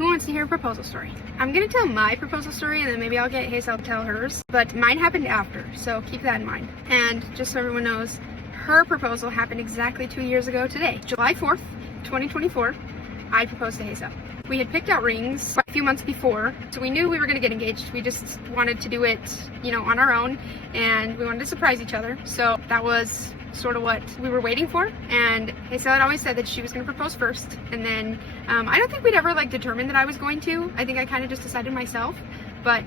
Who wants to hear a proposal story? I'm gonna tell my proposal story and then maybe I'll get Hazel to tell hers, but mine happened after, so keep that in mind. And just so everyone knows, her proposal happened exactly 2 years ago today. July 4th, 2024, I proposed to Hazel. We had picked out rings a few months before, so we knew we were gonna get engaged. We just wanted to do it, you know, on our own, and we wanted to surprise each other. So that was sort of what we were waiting for. And Hazel had always said that she was gonna propose first, and then I don't think we'd ever like determined that I was going to. I think I kind of just decided myself. But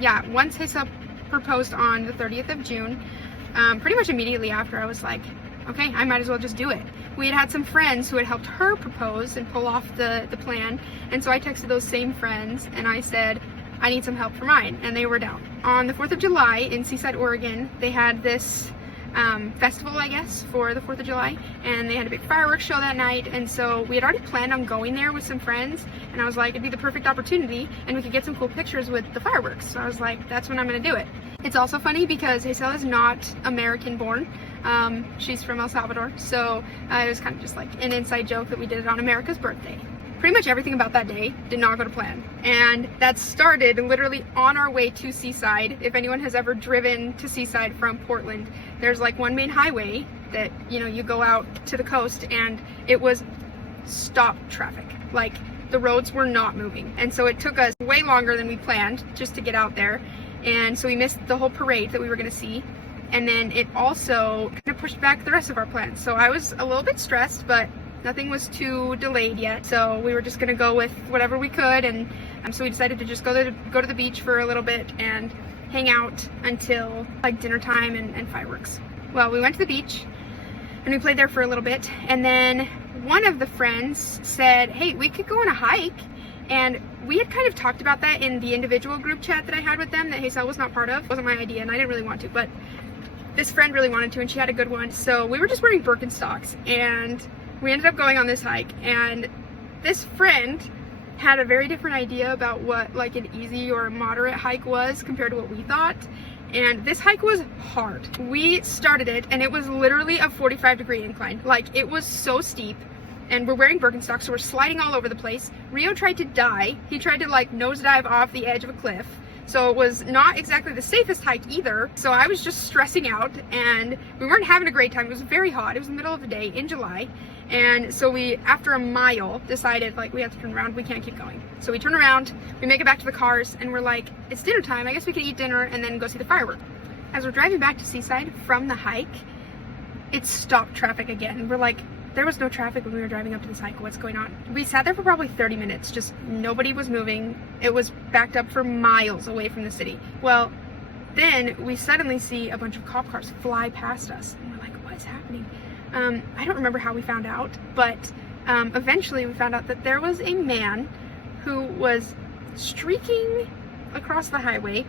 yeah, once Hazel proposed on the 30th of June, pretty much immediately after, I was like, okay, I might as well just do it. We had had some friends who had helped her propose and pull off the plan, and so I texted those same friends and I said, I need some help for mine, and they were down. On the 4th of July in Seaside, Oregon, they had this festival, I guess, for the 4th of July, and they had a big fireworks show that night, and so we had already planned on going there with some friends, and I was like, it'd be the perfect opportunity, and we could get some cool pictures with the fireworks. So I was like, that's when I'm gonna do it. It's also funny because Hazel is not American born. She's from El Salvador, so it was kind of just like an inside joke that we did it on America's birthday. Pretty much everything about that day did not go to plan, and that started literally on our way to Seaside. If anyone has ever driven to Seaside from Portland, there's like one main highway that, you know, you go out to the coast, and it was stop traffic. Like, the roads were not moving, and so it took us way longer than we planned just to get out there, and so we missed the whole parade that we were going to see. And then it also kind of pushed back the rest of our plans. So I was a little bit stressed, but nothing was too delayed yet. So we were just gonna go with whatever we could, and so we decided to just go to the beach for a little bit and hang out until like dinner time and fireworks. Well, we went to the beach and we played there for a little bit, and then one of the friends said, hey, we could go on a hike. And we had kind of talked about that in the individual group chat that I had with them that Hazel was not part of. It wasn't my idea and I didn't really want to, but this friend really wanted to, and she had a good one. So we were just wearing Birkenstocks, and we ended up going on this hike. And this friend had a very different idea about what like an easy or a moderate hike was compared to what we thought. And this hike was hard. We started it, and it was literally a 45-degree incline. Like, it was so steep. And we're wearing Birkenstocks, so we're sliding all over the place. Rio tried to die. He tried to like nosedive off the edge of a cliff. So it was not exactly the safest hike either. So I was just stressing out, and we weren't having a great time. It was very hot. It was the middle of the day in July. And so we, after a mile, decided like we have to turn around. We can't keep going. So we turn around, we make it back to the cars, and we're like, it's dinner time. I guess we could eat dinner and then go see the fireworks. As we're driving back to Seaside from the hike, it stopped traffic again. We're like, there was no traffic when we were driving up to this hike. What's going on? We sat there for probably 30 minutes. Just nobody was moving. It was backed up for miles away from the city. Well, then we suddenly see a bunch of cop cars fly past us. And we're like, what's happening? I don't remember how we found out, but eventually we found out that there was a man who was streaking across the highway.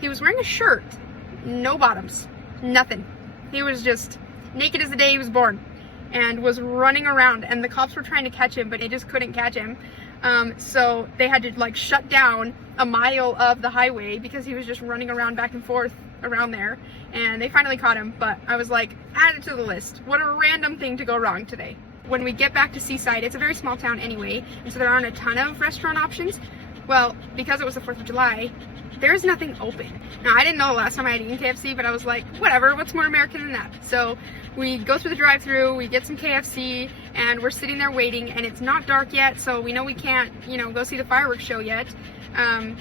He was wearing a shirt, no bottoms, nothing. He was just naked as the day he was born, and was running around, and the cops were trying to catch him, but they just couldn't catch him. So they had to like shut down a mile of the highway because he was just running around back and forth around there, and they finally caught him. But I was like, add it to the list. What a random thing to go wrong today. When we get back to Seaside, it's a very small town anyway, and so there aren't a ton of restaurant options. Well, because it was the 4th of July, there's nothing open. Now, I didn't know the last time I had eaten KFC, but I was like, whatever, what's more American than that? So we go through the drive-thru, we get some KFC, and we're sitting there waiting, and it's not dark yet, so we know we can't, you know, go see the fireworks show yet.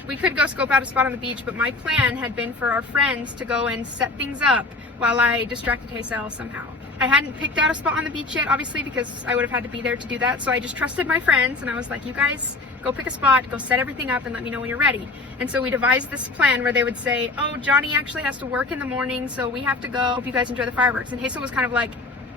We could go scope out a spot on the beach, but my plan had been for our friends to go and set things up while I distracted Hazel somehow. I hadn't picked out a spot on the beach yet, obviously, because I would have had to be there to do that, so I just trusted my friends, and I was like, you guys go pick a spot, go set everything up, and let me know when you're ready. And so we devised this plan where they would say, oh, Johnny actually has to work in the morning, so we have to go. Hope you guys enjoy the fireworks. And Hazel was kind of like,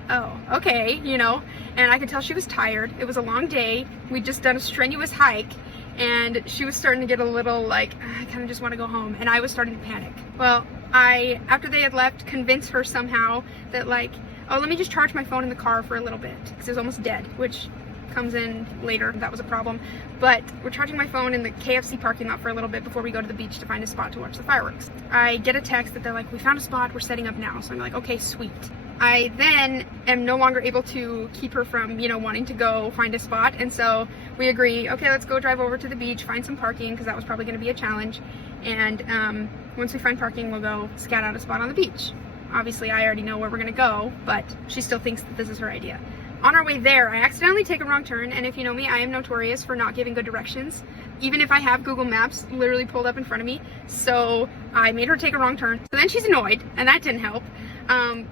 oh, okay, you know, and I could tell she was tired. It was a long day. We'd just done a strenuous hike, and she was starting to get a little like, I kind of just want to go home, and I was starting to panic. Well, I, after they had left, convinced her somehow that like, oh, let me just charge my phone in the car for a little bit, because it was almost dead, which comes in later. That was a problem. But we're charging my phone in the KFC parking lot for a little bit before we go to the beach to find a spot to watch the fireworks. I get a text that they're like, we found a spot, we're setting up now. So I'm like, okay, sweet. I then am no longer able to keep her from, wanting to go find a spot. And so we agree, okay, let's go drive over to the beach, find some parking, because that was probably going to be a challenge. And once we find parking, we'll go scout out a spot on the beach. Obviously, I already know where we're going to go, but she still thinks that this is her idea. On our way there, I accidentally take a wrong turn, and if you know me, I am notorious for not giving good directions, even if I have Google Maps literally pulled up in front of me. So I made her take a wrong turn. So then she's annoyed, and that didn't help.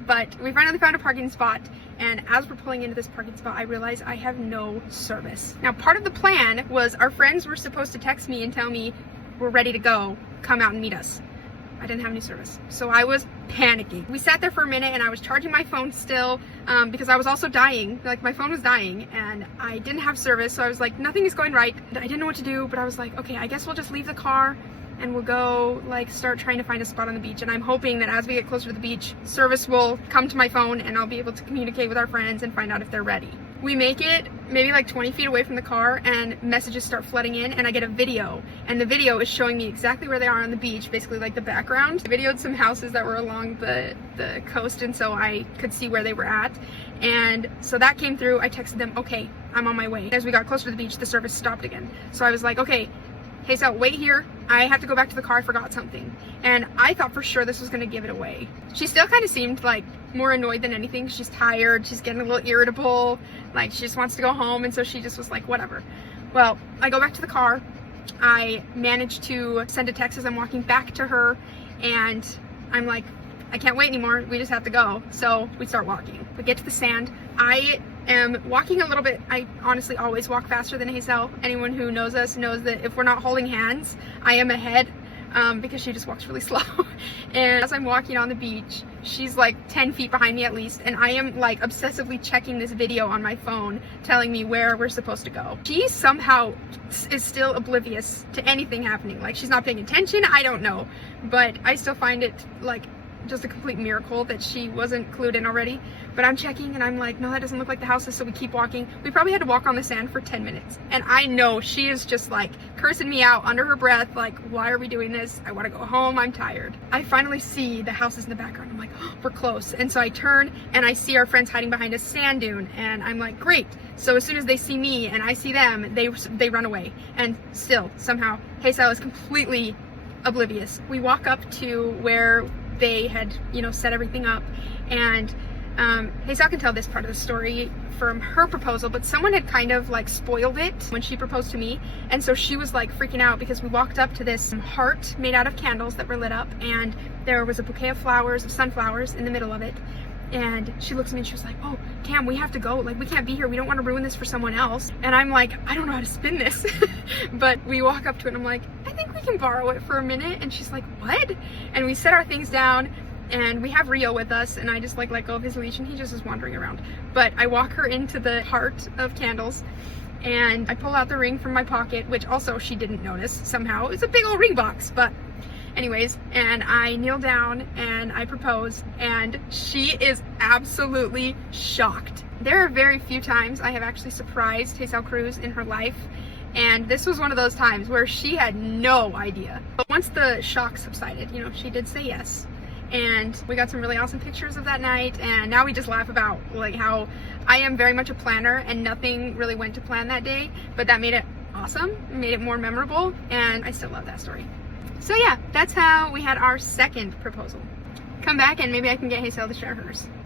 But we finally found a parking spot, and as we're pulling into this parking spot, I realize I have no service. Now, part of the plan was our friends were supposed to text me and tell me we're ready to go, come out and meet us. I didn't have any service, so I was panicking. We sat there for a minute and I was charging my phone still because I was also dying. Like, my phone was dying and I didn't have service, so I was like, nothing is going right. I didn't know what to do, but I was like, okay, I guess we'll just leave the car and we'll go start trying to find a spot on the beach. And I'm hoping that as we get closer to the beach, service will come to my phone and I'll be able to communicate with our friends and find out if they're ready. We make it maybe 20 feet away from the car and messages start flooding in, and I get a video, and the video is showing me exactly where they are on the beach, basically the background. I videoed some houses that were along the coast, and so I could see where they were at. And so that came through. I texted them, okay, I'm on my way. As we got closer to the beach, the service stopped again. So I was like, okay, hey, so wait here. I have to go back to the car. I forgot something. And I thought for sure this was going to give it away. She still kind of seemed more annoyed than anything. She's tired. She's getting a little irritable. She just wants to go home. And so she just was like, whatever. Well, I go back to the car. I managed to send a text as I'm walking back to her. And I'm like, I can't wait anymore. We just have to go. So we start walking. We get to the sand. I am walking a little bit. I honestly always walk faster than Hazel. Anyone who knows us knows that if we're not holding hands, I am ahead because she just walks really slow. And as I'm walking on the beach, she's 10 feet behind me at least, and I am obsessively checking this video on my phone telling me where we're supposed to go. She somehow is still oblivious to anything happening. She's not paying attention. I don't know, but I still find it just a complete miracle that she wasn't clued in already. But I'm checking and I'm like, no, that doesn't look like the houses, so we keep walking. We probably had to walk on the sand for 10 minutes. And I know she is just cursing me out under her breath, why are we doing this? I want to go home, I'm tired. I finally see the houses in the background. I'm like, oh, we're close. And so I turn and I see our friends hiding behind a sand dune, and I'm like, great. So as soon as they see me and I see them, they run away. And still, somehow, Hazel is completely oblivious. We walk up to where they had, set everything up, and Hazel can tell this part of the story from her proposal, but someone had kind of spoiled it when she proposed to me, and so she was freaking out because we walked up to this heart made out of candles that were lit up, and there was a bouquet of flowers, of sunflowers, in the middle of it. And she looks at me and she was like, oh, Cam, we have to go. We can't be here. We don't want to ruin this for someone else. And I'm like, I don't know how to spin this. But we walk up to it and I'm like, I think we can borrow it for a minute. And she's like, what? And we set our things down, and we have Rio with us, and I just let go of his leash and he just is wandering around. But I walk her into the heart of candles, and I pull out the ring from my pocket, which also she didn't notice somehow. It's a big old ring box, but anyways, and I kneel down and I propose, and she is absolutely shocked. There are very few times I have actually surprised Hazel Cruz in her life, and this was one of those times where she had no idea. But once the shock subsided, she did say yes. And we got some really awesome pictures of that night, and now we just laugh about how I am very much a planner and nothing really went to plan that day, but that made it awesome, made it more memorable, and I still love that story. So yeah, that's how we had our second proposal. Come back and maybe I can get Hazel to share hers.